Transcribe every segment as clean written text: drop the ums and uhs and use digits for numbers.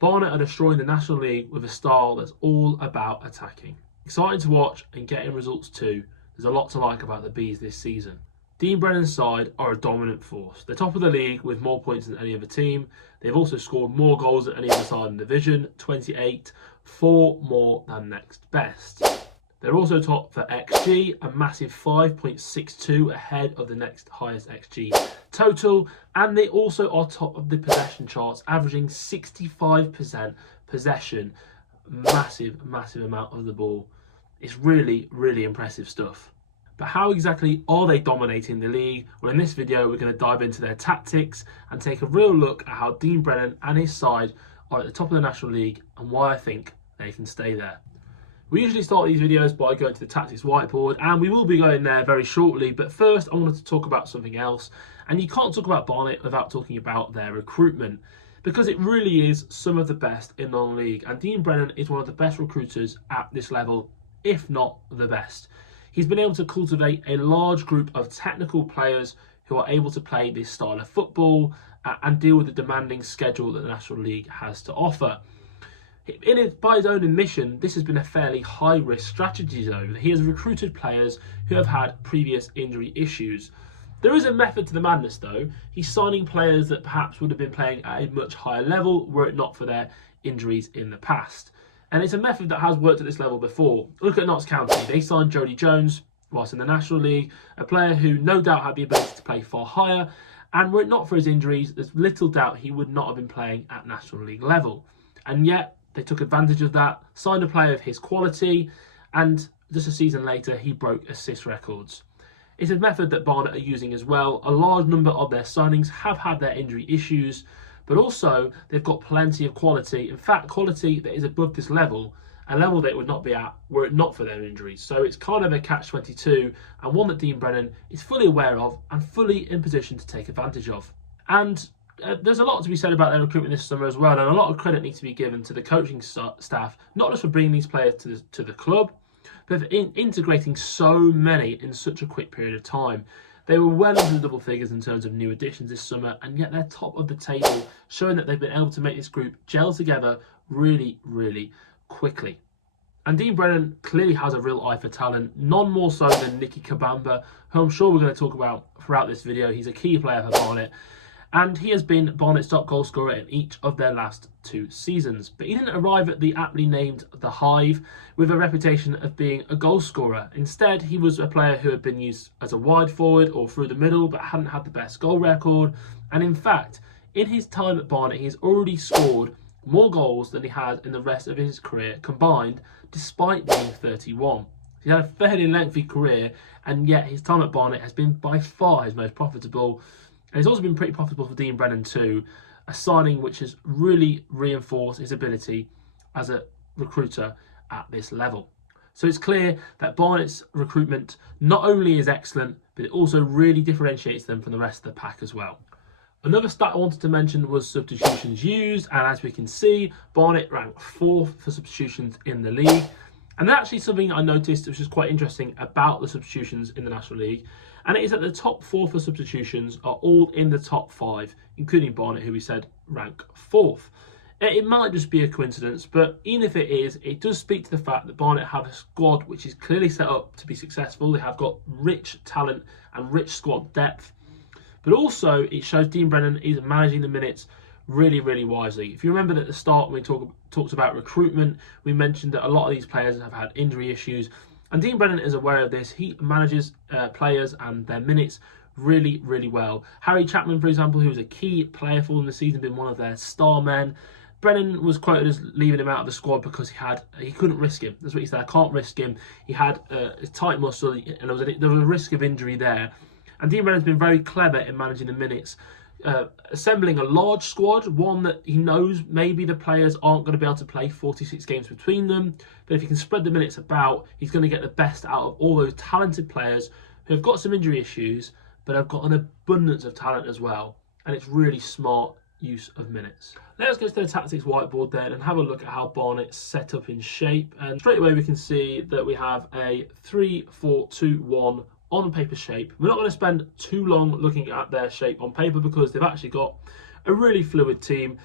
Barnet are destroying the National League with a style that's all about attacking. Exciting to watch and getting results too. There's a lot to like about the Bees this season. Dean Brennan's side are a dominant force. They're top of the league with more points than any other team. They've also scored more goals than any other side in the division, 28, 4 more than next best. They're also top for XG, a massive 5.62 ahead of the next highest XG total, and they also are top of the possession charts, averaging 65% possession. Massive amount of the ball. It's really impressive stuff. But how exactly are they dominating the league? Well, in this video, we're going to dive into their tactics and take a real look at how Dean Brennan and his side are at the top of the National League and why I think they can stay there. We usually start these videos by going to the tactics whiteboard, and we will be going there very shortly. But first, I wanted to talk about something else. And you can't talk about Barnet without talking about their recruitment, because it really is some of the best in non-league. And Dean Brennan is one of the best recruiters at this level, if not the best. He's been able to cultivate a large group of technical players who are able to play this style of football and deal with the demanding schedule that the National League has to offer. By his own admission, this has been a fairly high-risk strategy though. He has recruited players who have had previous injury issues. There is a method to the madness though. He's signing players that perhaps would have been playing at a much higher level were it not for their injuries in the past. And it's a method that has worked at this level before. Look at Notts County. They signed Jody Jones whilst in the National League, a player who no doubt had the ability to play far higher, and were it not for his injuries, there's little doubt he would not have been playing at National League level. And yet, they took advantage of that, signed a player of his quality, and just a season later, he broke assist records. It's a method that Barnet are using as well. A large number of their signings have had their injury issues, but also they've got plenty of quality. In fact, quality that is above this level, a level that it would not be at were it not for their injuries. So it's kind of a catch-22, and one that Dean Brennan is fully aware of and fully in position to take advantage of. And there's a lot to be said about their recruitment this summer as well, and a lot of credit needs to be given to the coaching staff, not just for bringing these players to the club, but for integrating so many in such a quick period of time. They were well into the double figures in terms of new additions this summer, and yet they're top of the table, showing that they've been able to make this group gel together really quickly. And Dean Brennan clearly has a real eye for talent, none more so than Nicky Kabamba, who I'm sure we're going to talk about throughout this video. He's a key player for Barnet, and he has been Barnet's top goal scorer in each of their last 2 seasons. But he didn't arrive at the aptly named The Hive with a reputation of being a goal scorer. Instead, he was a player who had been used as a wide forward or through the middle, but hadn't had the best goal record. And in fact, in his time at Barnet, he's already scored more goals than he had in the rest of his career combined, despite being 31. He had a fairly lengthy career, and yet his time at Barnet has been by far his most profitable. And it's also been pretty profitable for Dean Brennan too, a signing which has really reinforced his ability as a recruiter at this level. So it's clear that Barnet's recruitment not only is excellent, but it also really differentiates them from the rest of the pack as well. Another stat I wanted to mention was substitutions used, and as we can see, Barnet ranked 4th for substitutions in the league. And actually something I noticed which is quite interesting about the substitutions in the National League, and it is that the top 4 for substitutions are all in the top 5, including Barnet, who we said rank 4th. It might just be a coincidence, but even if it is, it does speak to the fact that Barnet have a squad which is clearly set up to be successful. They have got rich talent and rich squad depth. But also, it shows Dean Brennan is managing the minutes really wisely. If you remember at the start when we talked about recruitment, we mentioned that a lot of these players have had injury issues. And Dean Brennan is aware of this. He manages players and their minutes really well. Harry Chapman, for example, who was a key player for them this season, been one of their star men. Brennan was quoted as leaving him out of the squad because he couldn't risk him. That's what he said. I can't risk him. He had a tight muscle, and there was a risk of injury there. And Dean Brennan's been very clever in managing the minutes, assembling a large squad, one that he knows maybe the players aren't going to be able to play 46 games between them, but if he can spread the minutes about, he's going to get the best out of all those talented players who have got some injury issues, but have got an abundance of talent as well, and it's really smart use of minutes. Let's go to the tactics whiteboard then and have a look at how Barnet's set up in shape, and straight away we can see that we have a 3-4-2-1 on paper shape. We're not going to spend too long looking at their shape on paper because they've actually got a really fluid team,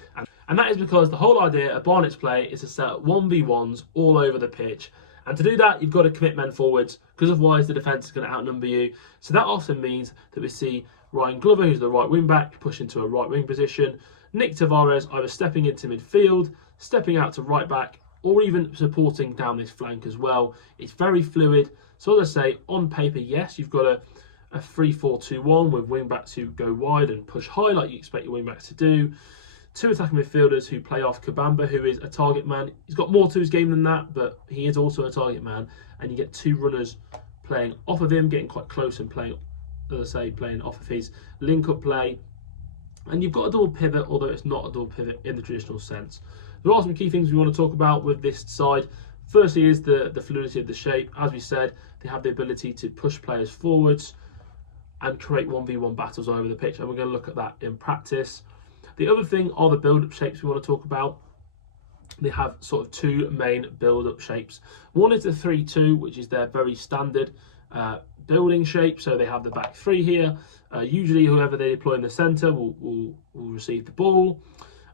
and that is because the whole idea of Barnet's play is to set up 1v1s all over the pitch. And to do that, you've got to commit men forwards, because otherwise the defence is going to outnumber you. So that often means that we see Ryan Glover, who's the right wing back, push into a right wing position. Nick Tavares either stepping into midfield, stepping out to right back, or even supporting down this flank as well. It's very fluid. So as I say, on paper, yes, you've got a 3-4-2-1 with wing backs who go wide and push high like you expect your wing backs to do. Two attacking midfielders who play off Kabamba, who is a target man. He's got more to his game than that, but he is also a target man. And you get two runners playing off of him, getting quite close and playing, as I say, playing off of his link-up play. And you've got a double pivot, although it's not a double pivot in the traditional sense. There are some key things we want to talk about with this side. Firstly is the fluidity of the shape. As we said, they have the ability to push players forwards and create 1v1 battles over the pitch. And we're going to look at that in practice. The other thing are the build-up shapes we want to talk about. They have sort of two main build-up shapes. One is the 3-2, which is their very standard building shape. So they have the back three here. Usually whoever they deploy in the centre will receive the ball.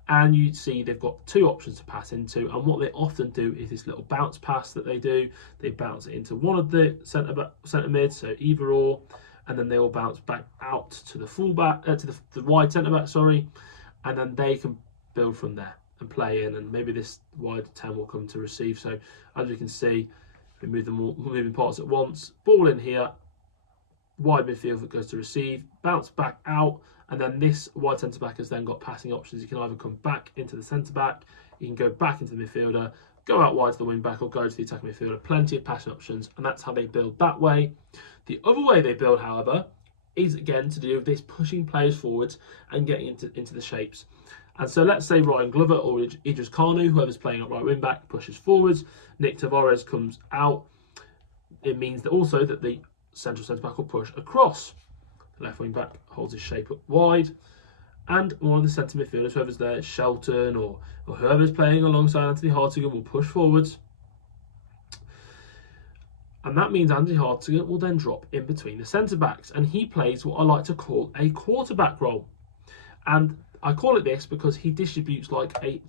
And you see they've got two options to pass into. And what they often do is this little bounce pass that they do. They bounce it into one of the centre mids, so either or. And then they will bounce back out to the fullback, to the wide centre back, sorry. And then they can build from there and play in, and maybe this wide 10 will come to receive. So as you can see, we move them all, moving parts at once. Ball in here, wide midfield that goes to receive, bounce back out, and then this wide centre back has then got passing options. You can either come back into the centre back, you can go back into the midfielder, go out wide to the wing back, or go to the attacking midfielder. Plenty of passing options, and that's how they build that way. The other way they build, however, is again to do with this pushing players forwards and getting into the shapes. And so let's say Ryan Glover or Idris Kanu, whoever's playing at right wing back, pushes forwards. Nick Tavares comes out. It means that also that the central centre back will push across. The left wing back holds his shape up wide. And one of the centre midfielders, whoever's there, Shelton or whoever's playing alongside Anthony Hartigan, will push forwards. And that means Andy Hartigan will then drop in between the centre-backs. And he plays what I like to call a quarterback role. And I call it this because he distributes like a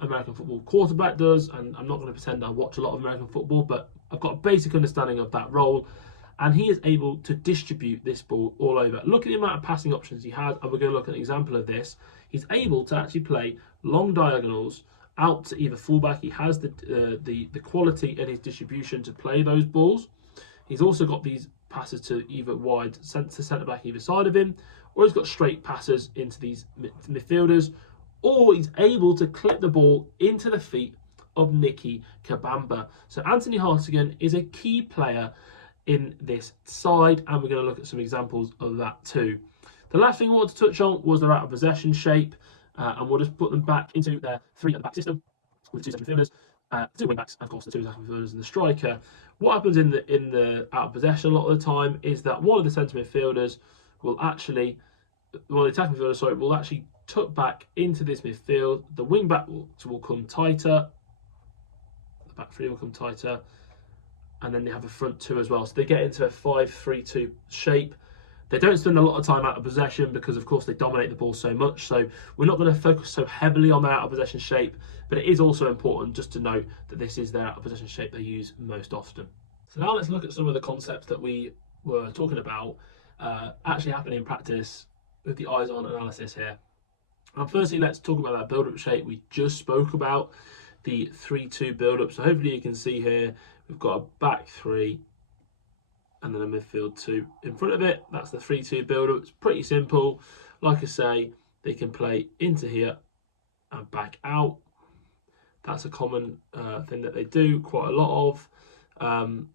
American football quarterback does. And I'm not going to pretend I watch a lot of American football, but I've got a basic understanding of that role. And he is able to distribute this ball all over. Look at the amount of passing options he has. And we're going to look at an example of this. He's able to actually play long diagonals out to either fullback. He has the quality in his distribution to play those balls. He's also got these passes to either wide centre back either side of him, or he's got straight passes into these midfielders, or he's able to clip the ball into the feet of Nicky Kabamba. So Anthony Hartigan is a key player in this side, and we're going to look at some examples of that too. The last thing I wanted to touch on was their out of possession shape. And we'll just put them back into their three at the back system with the two centre midfielders, two wing backs, and of course the two attacking midfielders and the striker. What happens in the out of possession a lot of the time is that one of the centre midfielders will actually, well, the attacking midfielder, will actually tuck back into this midfield. The wing back will come tighter, the back three will come tighter, and then they have a front two as well. So they get into a 5-3-2 shape. They don't spend a lot of time out of possession because, of course, they dominate the ball so much. So we're not going to focus so heavily on their out of possession shape, but it is also important just to note that this is their out of possession shape they use most often. So now let's look at some of the concepts that we were talking about actually happening in practice with the eyes-on analysis here. And firstly, let's talk about that build-up shape we just spoke about, the 3-2 build-up. So hopefully you can see here we've got a back three, and then a midfield two in front of it. That's the 3-2 build-up. It's pretty simple. Like I say, they can play into here and back out. That's a common thing that they do quite a lot of.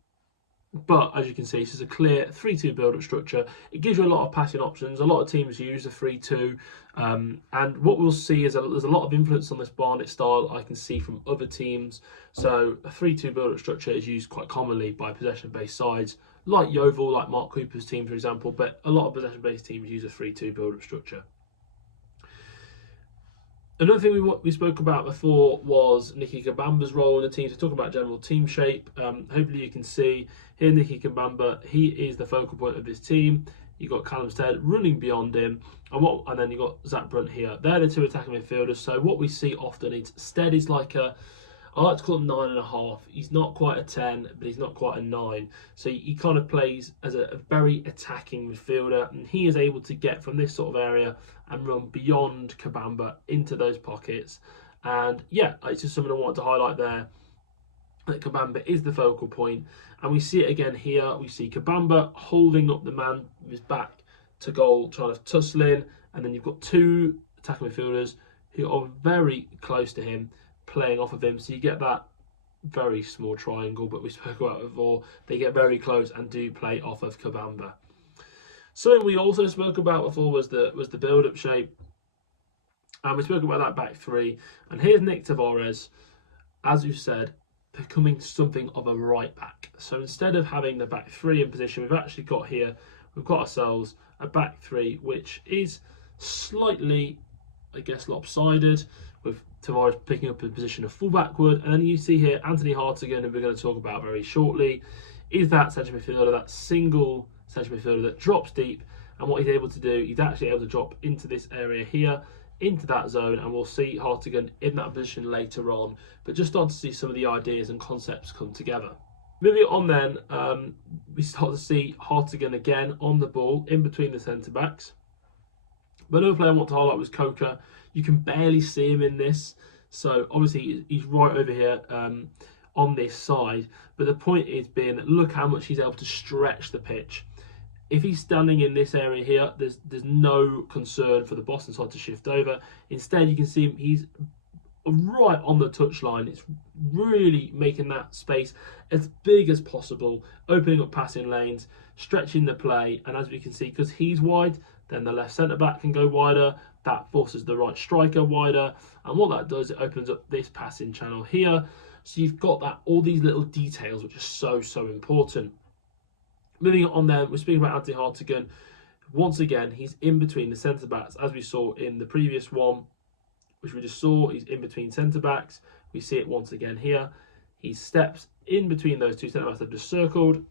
But as you can see, this is a clear 3-2 build-up structure. It gives you a lot of passing options. A lot of teams use the 3-2. And what we'll see is there's a lot of influence on this Barnet style I can see from other teams. So a 3-2 build-up structure is used quite commonly by possession-based sides, like Yeovil, like Mark Cooper's team, for example. But a lot of possession-based teams use a 3-2 build-up structure. Another thing we spoke about before was Nicky Kabamba's role in the team. So talking about general team shape, hopefully you can see here Nicky Kabamba, he is the focal point of this team. You've got Callum Stead running beyond him, and then you've got Zach Brunt here. They're the two attacking midfielders. So what we see often is Stead is like I like to call him 9.5. He's not quite a 10, but he's not quite a 9. So he kind of plays as a very attacking midfielder, and he is able to get from this sort of area and run beyond Kabamba into those pockets. And yeah, it's just something I wanted to highlight there, that Kabamba is the focal point. And we see it again here. We see Kabamba holding up the man with his back to goal, trying to tussle in. And then you've got two attacking midfielders who are very close to him, playing off of him. So you get that very small triangle, but we spoke about it before. They get very close and do play off of Kabamba. Something we also spoke about before was the build-up shape. And we spoke about that back three. And here's Nick Tavares, as we've said, becoming something of a right back. So instead of having the back three in position, we've actually got here, we've got ourselves a back three, which is slightly, I guess, lopsided, with Tavares picking up a position of full-back would. And then you see here Anthony Hartigan, who we're going to talk about very shortly, is that central midfielder, that single central midfielder that drops deep. And what he's able to do, he's actually able to drop into this area here, into that zone, and we'll see Hartigan in that position later on. But just on to see some of the ideas and concepts come together. Moving on then, we start to see Hartigan again on the ball in between the centre-backs. But another player I want to highlight was Coker. You can barely see him in this. So obviously he's right over here on this side. But the point is being that look how much he's able to stretch the pitch. If he's standing in this area here, there's no concern for the Boston side to shift over. Instead, you can see him, he's right on the touchline. It's really making that space as big as possible, opening up passing lanes, stretching the play. And as we can see, because he's wide, then the left centre-back can go wider. That forces the right striker wider. And what that does, it opens up this passing channel here. So you've got that, all these little details, which are so important. Moving on then, we're speaking about Anthony Hartigan. Once again, he's in between the centre-backs, as we saw in the previous one, which we just saw. He's in between centre-backs. We see it once again here. He steps in between those two centre-backs that I've just circled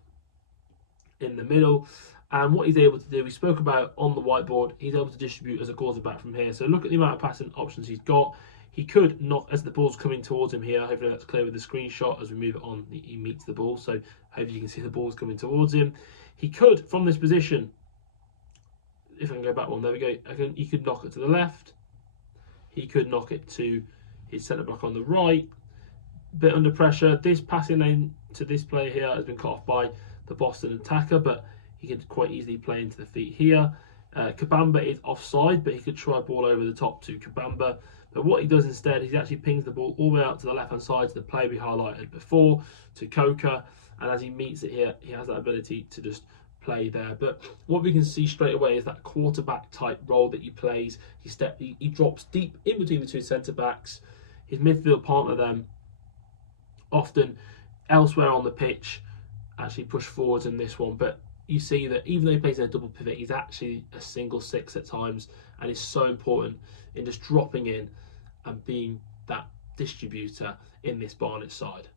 in the middle. And what he's able to do, we spoke about on the whiteboard, he's able to distribute as a quarterback from here. So look at the amount of passing options he's got. He could knock, as the ball's coming towards him here, hopefully that's clear with the screenshot as we move it on, he meets the ball, so hopefully you can see the ball's coming towards him. He could, from this position, if I can go back one, there we go, he could knock it to the left, he could knock it to his centre-back on the right, bit under pressure. This passing lane to this player here has been cut off by the Boston attacker, but he could quite easily play into the feet here. Kabamba is offside, but he could try a ball over the top to Kabamba. But what he does instead is he actually pings the ball all the way out to the left-hand side to the play we highlighted before, to Coker. And as he meets it here, he has that ability to just play there. But what we can see straight away is that quarterback type role that he plays. He drops deep in between the two centre-backs. His midfield partner then, often elsewhere on the pitch, actually push forwards in this one. But you see that even though he plays in a double pivot, he's actually a single six at times, and is so important in just dropping in and being that distributor in this Barnet side.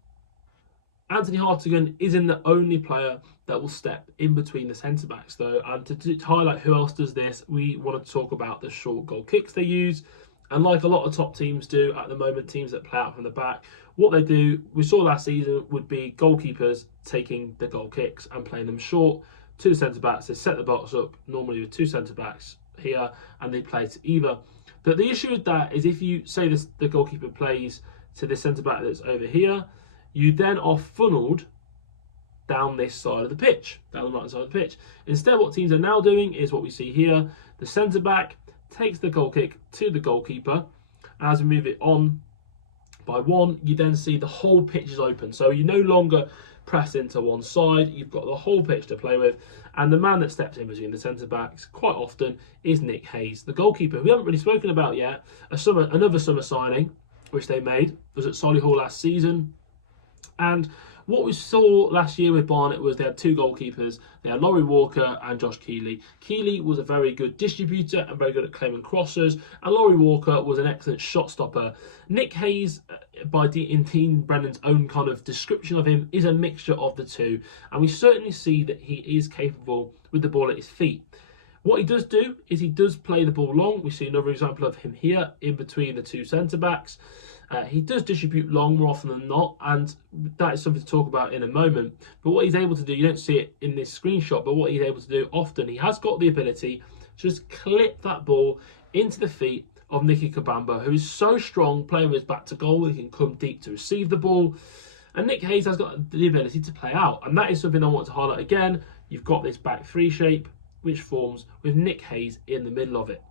Anthony Hartigan isn't the only player that will step in between the centre-backs though, and to highlight who else does this, we want to talk about the short goal kicks they use. And like a lot of top teams do at the moment, teams that play out from the back, what they do, we saw last season, would be goalkeepers taking the goal kicks and playing them short to the centre-backs. They set the box up normally with two centre-backs here, and they play to either. But the issue with that is if you say the goalkeeper plays to this centre-back that's over here, you then are funneled down this side of the pitch, down the right side of the pitch. Instead, what teams are now doing is what we see here. The centre-back takes the goal kick to the goalkeeper. As we move it on by one, you then see the whole pitch is open. So you no longer press into one side, you've got the whole pitch to play with. And the man that steps in between the centre-backs quite often is Nick Hayes, the goalkeeper, who we haven't really spoken about yet. Another summer signing, which they made, was at Solihull last season. And What we saw last year with Barnet was they had two goalkeepers. They had Laurie Walker and Josh Keeley. Keeley was a very good distributor and very good at claiming crosses, and Laurie Walker was an excellent shot stopper. Nick Hayes, in Dean Brennan's own kind of description of him, is a mixture of the two, and we certainly see that he is capable with the ball at his feet. What he does do is he does play the ball long. We see another example of him here in between the two centre-backs. He does distribute long more often than not, and that is something to talk about in a moment. But what he's able to do, you don't see it in this screenshot, but what he's able to do often, he has got the ability to just clip that ball into the feet of Nicky Kabamba, who is so strong playing with his back to goal. He can come deep to receive the ball. And Nick Hayes has got the ability to play out. And that is something I want to highlight again. You've got this back three shape, which forms with Nick Hayes in the middle of it.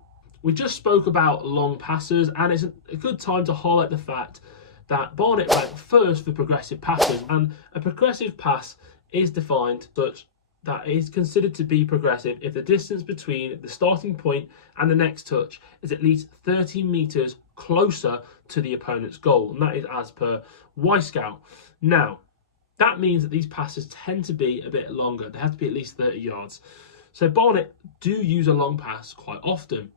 We just spoke about long passes, and it's a good time to highlight the fact that Barnet ranked first for progressive passes, and a progressive pass is defined such that it is considered to be progressive if the distance between the starting point and the next touch is at least 30 metres closer to the opponent's goal, and that is as per Wyscout. Now, that means that these passes tend to be a bit longer. They have to be at least 30 yards. So Barnet do use a long pass quite often.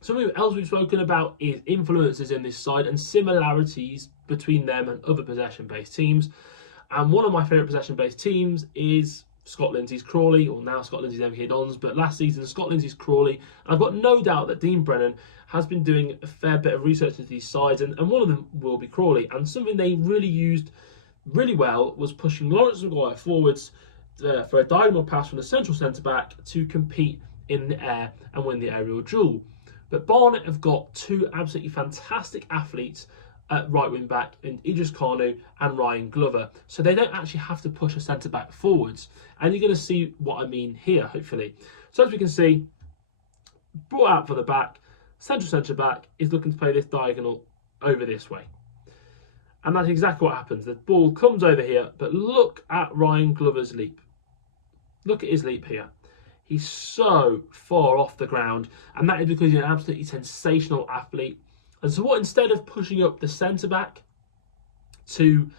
Something else we've spoken about is influences in this side and similarities between them and other possession-based teams. And one of my favourite possession-based teams is Scott Lindsay's Crawley, or now Scott Lindsay's MK Dons, but last season Scott Lindsay's Crawley. And I've got no doubt that Dean Brennan has been doing a fair bit of research into these sides, and one of them will be Crawley. And something they really used really well was pushing Lawrence Maguire forwards for a diagonal pass from the central centre-back to compete in the air and win the aerial duel. But Barnet have got two absolutely fantastic athletes at right wing back in Idris Kanu and Ryan Glover. So they don't actually have to push a centre-back forwards. And you're going to see what I mean here, hopefully. So as we can see, brought out for the back, central centre-back is looking to play this diagonal over this way. And that's exactly what happens. The ball comes over here, but look at Ryan Glover's leap. Look at his leap here. He's so far off the ground, and that is because he's an absolutely sensational athlete. And so what, instead of pushing up the centre-back to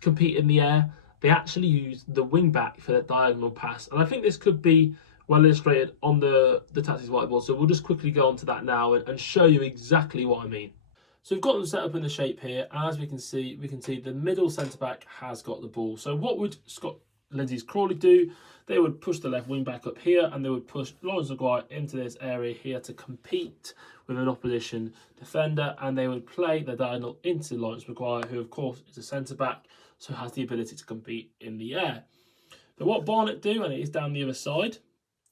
compete in the air, they actually use the wing-back for their diagonal pass. And I think this could be well illustrated on the tactics whiteboard. So we'll just quickly go on to that now and show you exactly what I mean. So we've got them set up in the shape here. And as we can see the middle centre-back has got the ball. So what would Scott Lindsay's Crawley do? They would push the left wing back up here, and they would push Lawrence Maguire into this area here to compete with an opposition defender, and they would play the diagonal into Lawrence Maguire, who of course is a centre back, so has the ability to compete in the air. But what Barnet do, and it is down the other side,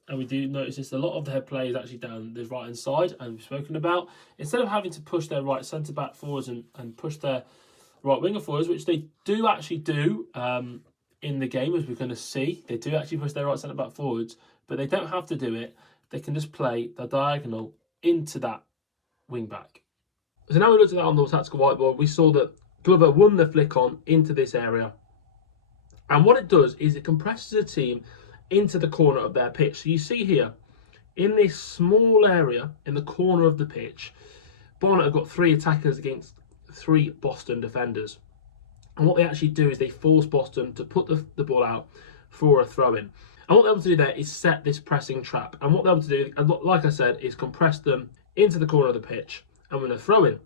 and we do notice this, a lot of their play is actually down the right hand side, and we've spoken about, instead of having to push their right centre back forwards and push their right winger forwards, which they do actually do in the game, as we're going to see. They do actually push their right centre-back forwards, but they don't have to do it. They can just play the diagonal into that wing-back. So now we looked at that on the tactical whiteboard, we saw that Glover won the flick on into this area. And what it does is it compresses the team into the corner of their pitch. So you see here, in this small area in the corner of the pitch, Barnet have got 3 attackers against 3 Boston defenders. And what they actually do is they force Boston to put the ball out for a throw-in. And what they're able to do there is set this pressing trap. And what they're able to do, like I said, is compress them into the corner of the pitch and win a throw-in.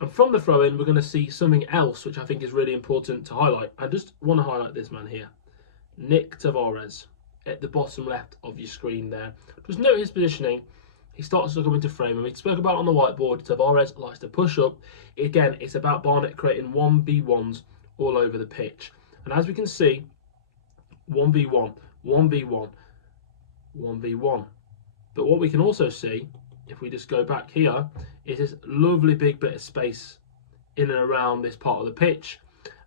And from the throw-in, we're going to see something else, which I think is really important to highlight. I just want to highlight this man here, Nick Tavares, at the bottom left of your screen there. Just note his positioning. He starts to come into frame, and we spoke about on the whiteboard, Tavares likes to push up. Again, it's about Barnet creating 1v1s all over the pitch. And as we can see, 1v1, 1v1, 1v1. But what we can also see, if we just go back here, is this lovely big bit of space in and around this part of the pitch.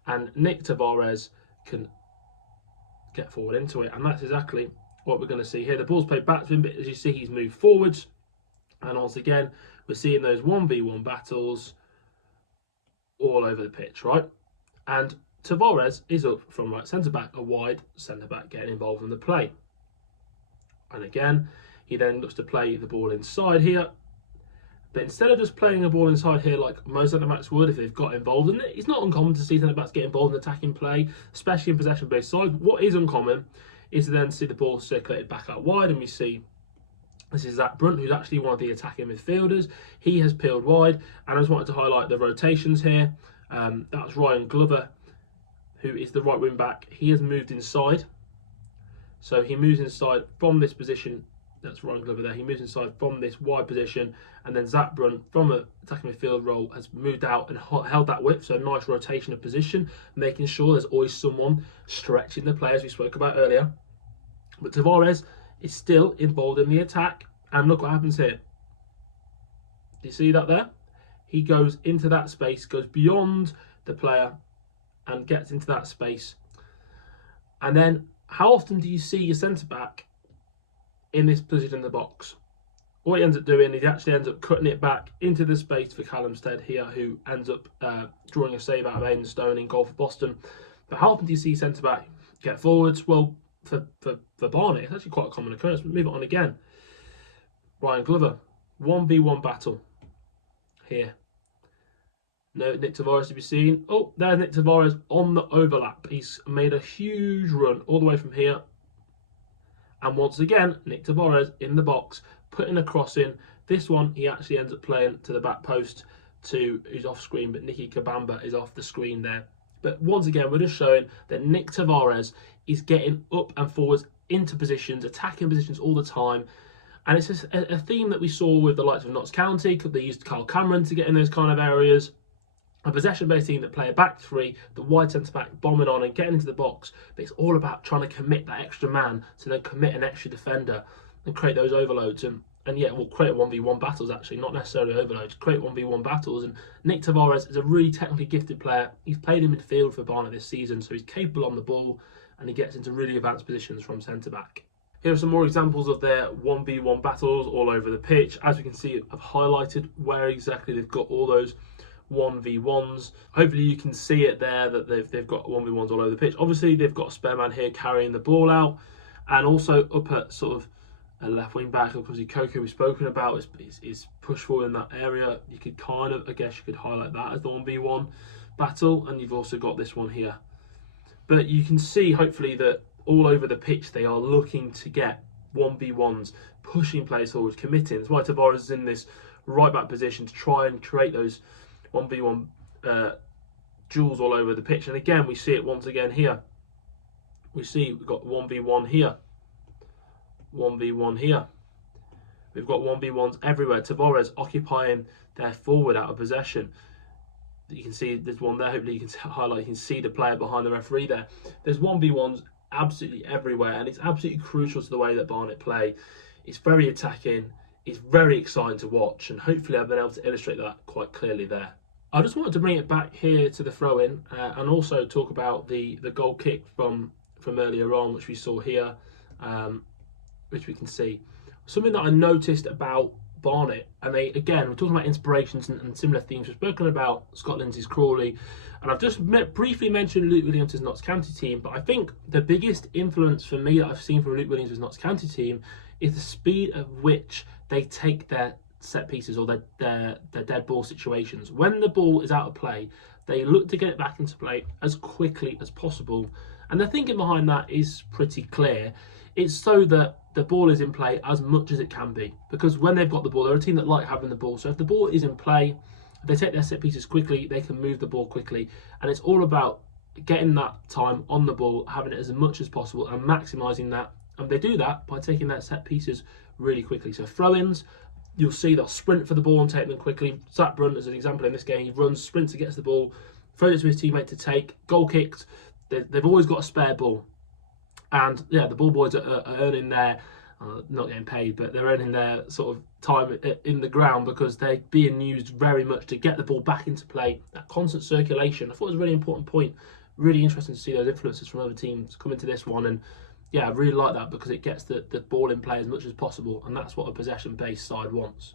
And Nick Tavares can get forward into it. And that's exactly what we're going to see here. The ball's played back to him, but as you see, he's moved forwards. And once again, we're seeing those 1v1 battles all over the pitch, right? And Tavares is up from right centre-back, a wide centre-back getting involved in the play. And again, he then looks to play the ball inside here. But instead of just playing a ball inside here like most centre-backs would if they've got involved in it, it's not uncommon to see centre-backs get involved in attacking play, especially in possession-based sides. What is uncommon is to then see the ball circulated back out wide, and we see this is Zach Brunt, who's actually one of the attacking midfielders. He has peeled wide, and I just wanted to highlight the rotations here. That's Ryan Glover, who is the right wing back. He has moved inside. So he moves inside from this position. That's Ryan Glover there. He moves inside from this wide position, and then Zach Brunt from an attacking midfield role has moved out and held that width. So a nice rotation of position, making sure there's always someone stretching the players we spoke about earlier. But Tavares is still involved in the attack, and look what happens here. Do you see that there? He goes into that space, goes beyond the player, and gets into that space. And then, how often do you see your centre back in this position in the box? What he ends up doing is he actually ends up cutting it back into the space for Callum Stead here, who ends up drawing a save out of Aidan Stone in goal for Boston. But how often do you see centre back get forwards? Well, for Barnet, it's actually quite a common occurrence. But move it on again. Ryan Glover, 1v1 battle here. No Nick Tavares to be seen. Oh, there's Nick Tavares on the overlap. He's made a huge run all the way from here. And once again, Nick Tavares in the box, putting a cross in. This one, he actually ends up playing to the back post to who's off screen, but Nicky Kabamba is off the screen there. But once again, we're just showing that Nick Tavares is getting up and forwards into positions, attacking positions all the time. And it's just a theme that we saw with the likes of Notts County. They used Carl Cameron to get in those kind of areas. A possession-based team that play a back three, the wide centre-back bombing on and getting into the box. But it's all about trying to commit that extra man to then commit an extra defender and create those overloads. And yeah, we'll create 1v1 battles actually, not necessarily overloads, create 1v1 battles. And Nick Tavares is a really technically gifted player. He's played in midfield for Barnet this season, so he's capable on the ball and he gets into really advanced positions from centre-back. Here are some more examples of their 1v1 battles all over the pitch. As we can see, I've highlighted where exactly they've got all those 1v1s. Hopefully you can see it there that they've got 1v1s all over the pitch. Obviously they've got a spare man here carrying the ball out, and also up at sort of a left wing back, obviously Coco we've spoken about is push forward in that area. You could kind of, I guess you could highlight that as the 1v1 battle, and you've also got this one here. But you can see hopefully that all over the pitch they are looking to get 1v1s, pushing players forward, committing. That's why Tavares is in this right back position to try and create those 1v1 duels all over the pitch. And again, we see it once again here. We see we've got 1v1 here, 1v1 here. We've got 1v1s everywhere. Tavares occupying their forward out of possession. You can see there's one there. Hopefully you can highlight, you can see the player behind the referee there. There's 1v1s absolutely everywhere, and it's absolutely crucial to the way that Barnet play. It's very attacking. It's very exciting to watch, and hopefully I've been able to illustrate that quite clearly there. I just wanted to bring it back here to the throw-in and also talk about the goal kick from earlier on, which we saw here, which we can see. Something that I noticed about Barnet, and we're talking about inspirations and similar themes. We've spoken about Scott Lindsay's Crawley, and I've just briefly mentioned Luke Williams' Notts County team, but I think the biggest influence for me that I've seen from Luke Williams' Notts County team is the speed at which they take their set pieces or their dead ball situations. When the ball is out of play, they look to get it back into play as quickly as possible. And the thinking behind that is pretty clear. It's so that the ball is in play as much as it can be. Because when they've got the ball, they're a team that like having the ball. So if the ball is in play, they take their set pieces quickly, they can move the ball quickly. And it's all about getting that time on the ball, having it as much as possible and maximising that. And they do that by taking their set pieces really quickly. So throw-ins, you'll see they'll sprint for the ball and take them quickly. Zach Brunt, as an example in this game, he runs, sprints and gets the ball, throws it to his teammate to take. Goal kicked, they've always got a spare ball. And yeah, the ball boys are earning their, not getting paid, but they're earning their sort of time in the ground because they're being used very much to get the ball back into play. That constant circulation, I thought it was a really important point. Really interesting to see those influences from other teams come into this one. And yeah, I really like that because it gets the ball in play as much as possible, and that's what a possession-based side wants.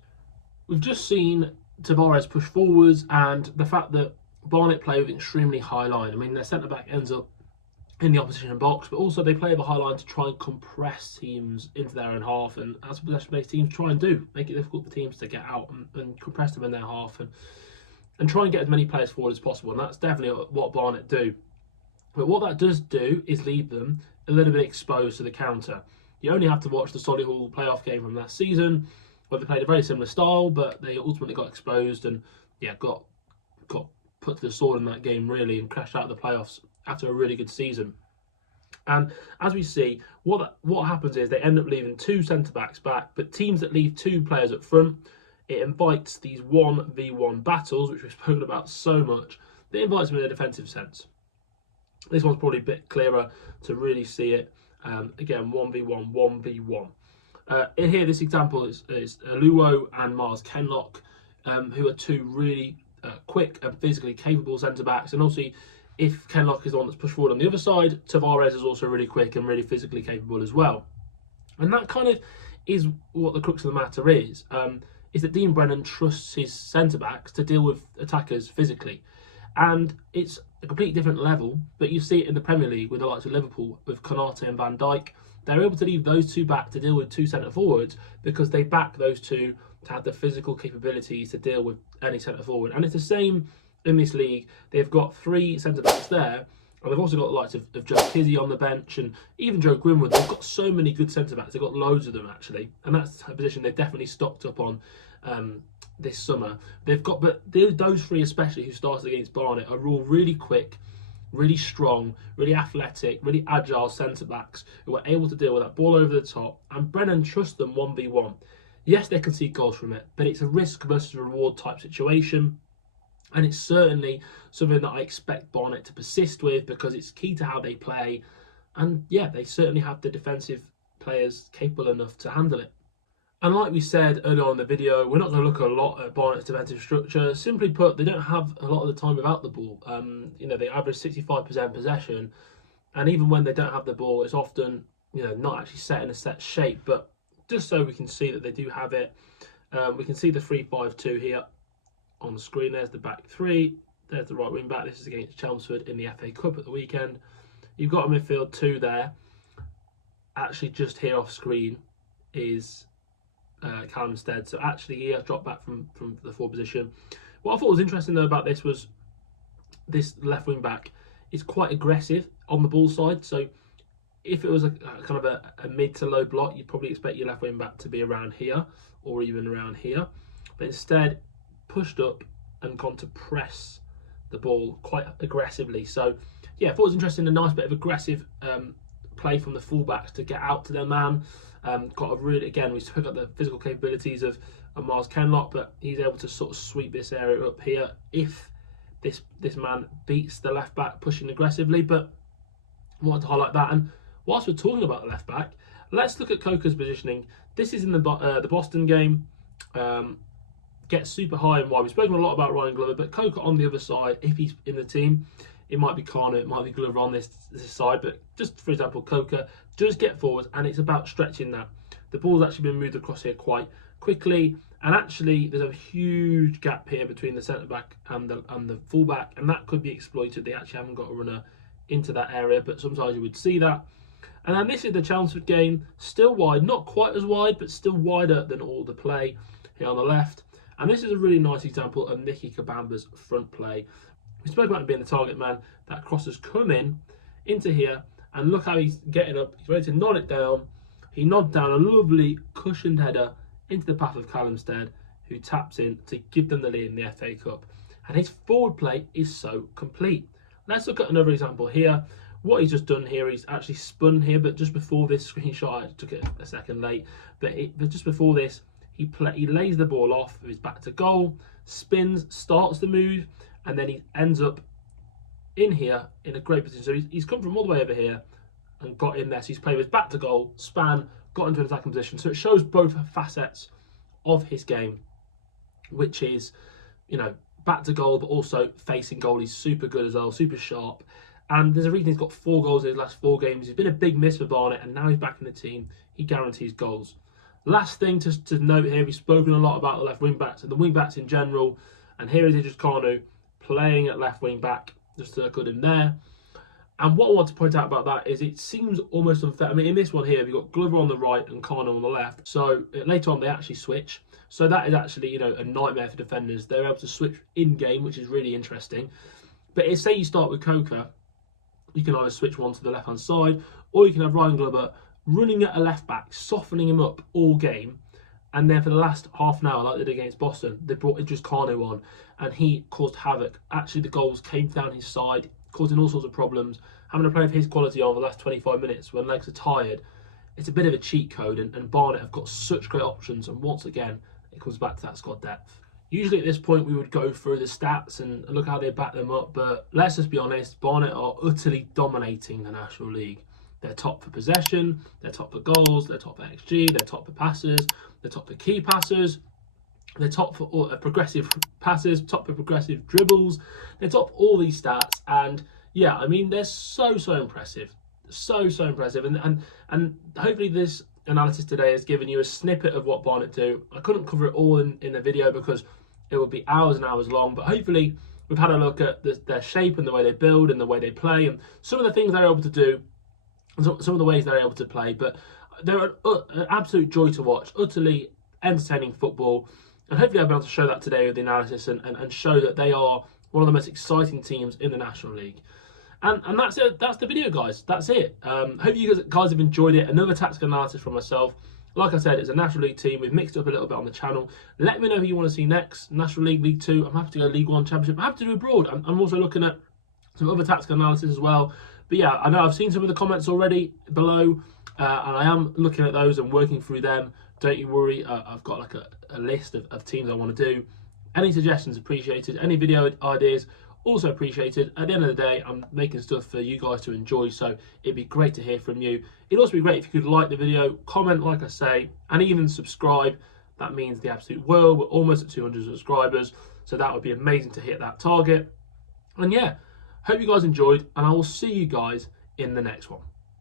We've just seen Tavares push forwards, and the fact that Barnet play with an extremely high line. I mean, their centre-back ends up in the opposition box, but also they play the high line to try and compress teams into their own half, and as possession-based teams try and do, make it difficult for teams to get out and compress them in their half and try and get as many players forward as possible, and that's definitely what Barnet do. But what that does do is leave them a little bit exposed to the counter. You only have to watch the Solihull playoff game from last season, where they played a very similar style, but they ultimately got exposed and got put to the sword in that game really, and crashed out of the playoffs after a really good season. And as we see, what happens is they end up leaving 2 centre-backs back, but teams that leave 2 players up front, it invites these 1v1 battles, which we've spoken about so much. It invites them in a defensive sense. This one's probably a bit clearer to really see it. Again, 1v1, 1v1. In here, this example is Luo and Mars Kenlock, who are 2 really quick and physically capable centre-backs. And also, if Kenlock is the one that's pushed forward on the other side, Tavares is also really quick and really physically capable as well. And that kind of is what the crux of the matter is that Dean Brennan trusts his centre-backs to deal with attackers physically. And it's a completely different level, but you see it in the Premier League with the likes of Liverpool, with Konate and Van Dijk. They're able to leave those 2 back to deal with 2 centre-forwards because they back those 2 to have the physical capabilities to deal with any centre-forward. And it's the same in this league. They've got 3 centre-backs there, and they've also got the likes of Joe Kizzy on the bench, and even Joe Grimwood. They've got so many good centre-backs. They've got loads of them, actually. And that's a position they've definitely stocked up on this summer. But those 3 especially who started against Barnet are all really quick, really strong, really athletic, really agile centre-backs who are able to deal with that ball over the top. And Brennan trusts them 1v1. Yes, they can see goals from it, but it's a risk versus reward type situation. And it's certainly something that I expect Barnet to persist with because it's key to how they play. And yeah, they certainly have the defensive players capable enough to handle it. And like we said earlier on in the video, we're not going to look a lot at Barnet's defensive structure. Simply put, they don't have a lot of the time without the ball. They average 65% possession. And even when they don't have the ball, it's often, not actually set in a set shape. But just so we can see that they do have it, we can see the 3-5-2 here on the screen. There's the back 3. There's the right wing back. This is against Chelmsford in the FA Cup at the weekend. You've got a midfield 2 there. Actually, just here off screen is Callum Stead. So actually, he has dropped back from the forward position. What I thought was interesting though about this was this left wing back is quite aggressive on the ball side. So if it was a kind of a mid to low block, you'd probably expect your left wing back to be around here or even around here. But instead, pushed up and gone to press the ball quite aggressively. So yeah, I thought it was interesting, a nice bit of aggressive play from the fullbacks to get out to their man. Got a really, again, we spoke about the physical capabilities of Mars Kenlock, but he's able to sort of sweep this area up here if this man beats the left back pushing aggressively. But I wanted to highlight that. And whilst we're talking about the left back, let's look at Coker's positioning. This is in the Boston game. Gets super high and wide. We've spoken a lot about Ryan Glover, but Coker on the other side, if he's in the team, it might be Kano, it might be Glover on this side. But just for example, Coker does get forward, and it's about stretching that. The ball's actually been moved across here quite quickly, and actually there's a huge gap here between the centre back and the full back, and that could be exploited. They actually haven't got a runner into that area, but sometimes you would see that. And then this is the Chelmsford game, still wide, not quite as wide, but still wider than all the play here on the left. And this is a really nice example of Nicky Kabamba's front play. We spoke about him being the target man. That cross has come into here, and look how he's getting up. He's ready to nod it down. He nods down a lovely cushioned header into the path of Callum Stead, who taps in to give them the lead in the FA Cup. And his forward play is so complete. Let's look at another example here. What he's just done here, he's actually spun here, but just before this screenshot, I took it a second late, but just before this, he lays the ball off with his back to goal, spins, starts the move, and then he ends up in here in a great position. So he's come from all the way over here and got in there. So he's played with his back to goal, span, got into an attacking position. So it shows both facets of his game, which is, back to goal, but also facing goal. He's super good as well, super sharp. And there's a reason he's got 4 goals in his last 4 games. He's been a big miss for Barnet, and now he's back in the team. He guarantees goals. Last thing to note here, we've spoken a lot about the left wing backs and the wing backs in general. And here is Idris Kanu playing at left wing back, just circled him there. And what I want to point out about that is it seems almost unfair. I mean, in this one here, we've got Glover on the right and Connor on the left. So later on, they actually switch. So that is actually, a nightmare for defenders. They're able to switch in-game, which is really interesting. But say you start with Coker, you can either switch one to the left-hand side, or you can have Ryan Glover running at a left-back, softening him up all game. And then for the last half an hour, like they did against Boston, they brought Idris Kanu on, and he caused havoc. Actually, the goals came down his side, causing all sorts of problems. Having a player of his quality over the last 25 minutes when legs are tired, it's a bit of a cheat code, and Barnet have got such great options, and once again, it comes back to that squad depth. Usually at this point, we would go through the stats and look how they back them up, but let's just be honest, Barnet are utterly dominating the National League. They're top for possession, they're top for goals, they're top for XG, they're top for passes, they're top for key passes, they're top for progressive passes, top for progressive dribbles, they're top for all these stats, and yeah, I mean, they're so impressive. So impressive, and hopefully this analysis today has given you a snippet of what Barnet do. I couldn't cover it all in the video because it would be hours and hours long, but hopefully we've had a look at their shape and the way they build and the way they play and some of the things they're able to do, and some of the ways they're able to play. But they're an absolute joy to watch, utterly entertaining football, and hopefully I'll be able to show that today with the analysis and show that they are one of the most exciting teams in the National League. And that's it. That's the video, guys. That's it. Hope you guys have enjoyed it. Another tactical analysis from myself. Like I said, it's a National League team. We've mixed it up a little bit on the channel. Let me know who you want to see next. National League, League 2. I'm happy to go League 1 Championship. I'm happy to do abroad. I'm also looking at some other tactical analysis as well. But yeah, I know I've seen some of the comments already below, and I am looking at those and working through them. Don't you worry. I've got like a list of teams I want to do. Any suggestions appreciated. Any video ideas also appreciated. At the end of the day, I'm making stuff for you guys to enjoy, so it'd be great to hear from you. It'd also be great if you could like the video, comment, like I say, and even subscribe. That means the absolute world. We're almost at 200 subscribers, so that would be amazing to hit that target. And yeah, hope you guys enjoyed, and I will see you guys in the next one.